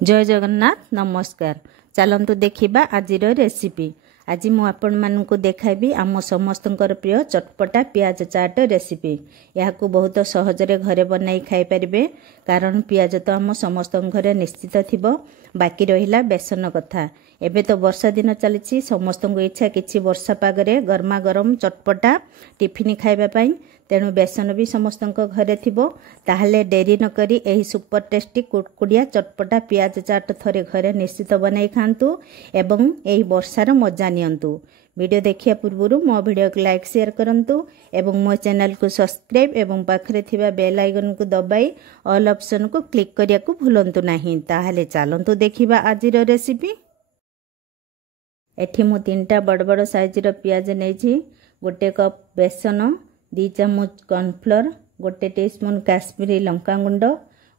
जय जगन्नाथ नमस्कार। चलतु देखा आज रेसिपी। आज मु आपण मानू देखाबी आम समस्त प्रिय चटपटा पियाज चाट रेसिपी। यह बहुत सहजरे घरे बनाई खाई पारे कारण पियाज तो आम समस्त घरे निश्चित थी। बाकी रहा बेसन कथा। एबे तो वर्षा दिन चली समस्त इच्छा किसी वर्षा पागरे गर्मा गरम चटपटा टिफिन खाइबापी तेणु बेसन भी समस्त घरे थी। ताहले डेरी नक सुपर टेस्टी कुड़कुड़िया चटपटा पियाज चाट थरे घरे निश्चित बनाई खातु एवं यही वर्षार मजा नियंतु। वीडियो देखिया पूर्व मो वीडियो को लाइक शेयर करंतु एवं मो चैनल को सब्सक्राइब एवं पाखरे थिबा बेल आइकन को दबाई ऑल ऑप्शन को क्लिक करिया को भूलंतु नहीं। ताहले चलंतु देखिबा आजिर रेसिपी। एठी मु 3टा बड़ बड़ साइज रो पियाज नेछि। गोटे कप बेसन, 2 चामच कॉर्नफ्लोर, गोटे टीस्पून काश्मीरी लंका गुंड,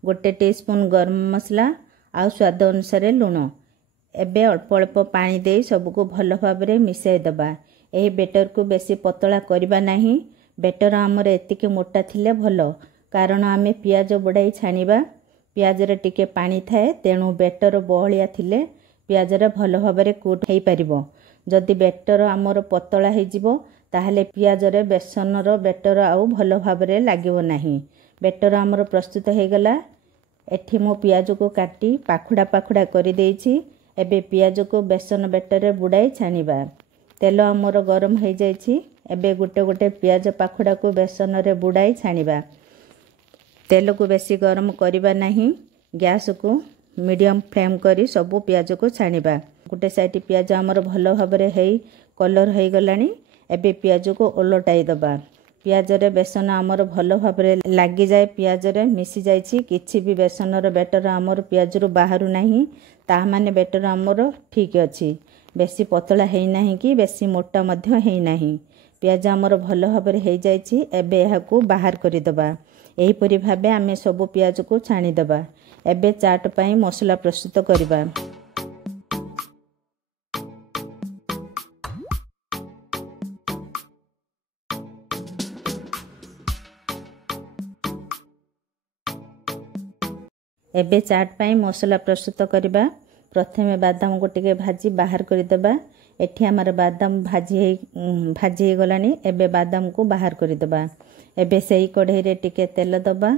गोटे टीस्पून गरम मसला आ स्वाद अनुसार लुण। एबे अल्प अल्प पानी दे सबको भल भाव मिसाई दबा। यही बेटर को बेसी पतला करबा नहीं। बेटर आमर एतिके मोटा थिले भल कारण आमे पियाज बड़ाई छानिबा। पियाज रे टिके पानी थाए तेणु बेटर बहलिया थिले पियाज रे भल भाव कुट हेई परिबो। जदि बेटर आमर पतला हेई जिवो ताहले पियाज रे बेसन रो बेटर आउ भल भाव लागिवो नाही। बेटर आमर प्रस्तुत हो गला। एठी मो पियाज को काटी पाखुड़ा पाखुड़ा कर देइछि। एबे पियाज को बेसन बेटर रे बुड़ाई छानिबा। तेल आमर गरम हो जाइछि। एबे गोटे गोटे पियाज पाखुड़ा को बेसन रे बुड़ाई छानिबा। तेल को बेसी गरम करबा नहीं। गैस को मीडियम फ्लेम करी सबु पियाज को छानिबा। गोटे साइड पियाज आमर भल भाव हेई कलर हो गलानी। एबे पियाज को ओलटाई दबा। पियाज रे बेसन आमर भल भाव लगी जाए पियाज रे मिसी जाइछि। किछि भी बेसन रे बेटर आमर पियाज रु बाहरु नाही। ता माने बेटर आमर ठीक अछि। बेसी पतला हेई नाही कि बेसी मोटा मध्य हेई नाही। पियाज आमर भल भाव हेई जाइछि। एबे एहा को बाहर करि दबा। एही परि भाबे आमे सब पियाज को छानी दबा। एबे चाट पई मसला प्रस्तुत करिबा। एबे चाट पई मसला प्रस्तुत करिबा। प्रथमे बादाम को टिके भाजी बाहर कर दबा। एठी हमर बादाम भाजी गलानी। एबे बादाम को बाहर कर दबा। एबे सेही कढ़ाई रे टिके तेल दबा।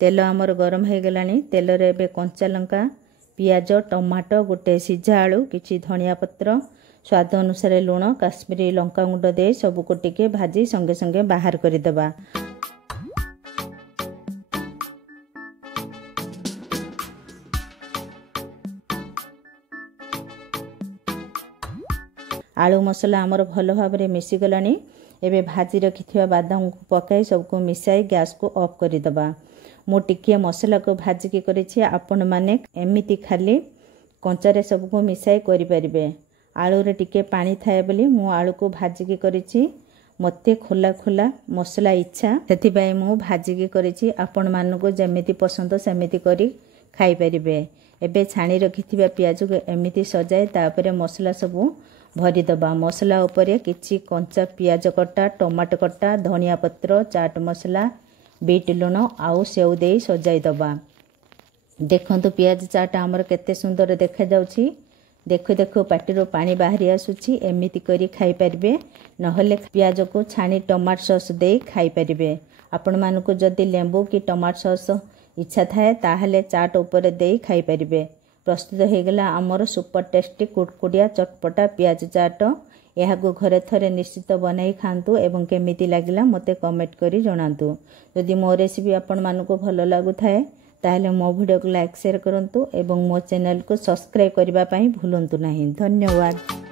तेल आमर गरम हो गलानी। तेल रे एबे कंचा लंका, पियाज, टमाटो, गोटे सिझा आलू, किछि धनिया पत्र, स्वाद अनुसार लुण, काश्मीरी लंका गुंड दे सब को टिके भाजी संगे संगे बाहर कर दबा। आलू मसला आमर भल भाव मिसी गलानी। एबे भाजी रखिथिबा बादाम को पकाई सबको मिसाई गैस को ऑफ कर दबा। मु टिके मसला को भाजी की करिछि। आपण माने एमिति खाली कंचारे सबको मिसाई करि परिबे। आलू रे टिके पानी थाए बोली मु आलू को भाजी की करिछि। मते खोला खोला मसला इच्छा सेति बाय मु भाजी की करिछि। आपण मानु को जेमिति पसंद सेमिति करी खाई परिबे। एबे छाणी रखिथिबा पियाज को एमिति सजाए तापरे मसला सब भरी दबा। मसला उपरे किछि कंचा पियाज कटा, टमाटो कटा, धनिया पत्र, चाट मसला, बीट लुण आउ सेव दे सजाई दबा। देखंतु पियाज चाट आमर केते सुंदर देखा जाउछि। देखो देखो पाटिरो पानी बाहरी आसुछि। एमिति करी खाई परिबे। नहले पियाज को छाणी टमाटो सॉस दे खाई परिबे। आपण मानु को जदि लेंबू की टमाटो सॉस इच्छा थाए ताहले चाट ऊपर दे खाई परिबे। प्रस्तुत हो गला आमर सुपर टेस्टी कुड़कुड़िया चटपटा पियाज चाट। यह घरे थरे निश्चित बनाई खातु एवं केमिति लागिला मते कमेंट करी जणातु। जदि मो रेसिपी आपण मानको भल लागु थाए ताहले मो वीडियो को लाइक शेयर करंतु एवं मो चैनल को सब्सक्राइब करबा पई भूलंतु नहीं। धन्यवाद।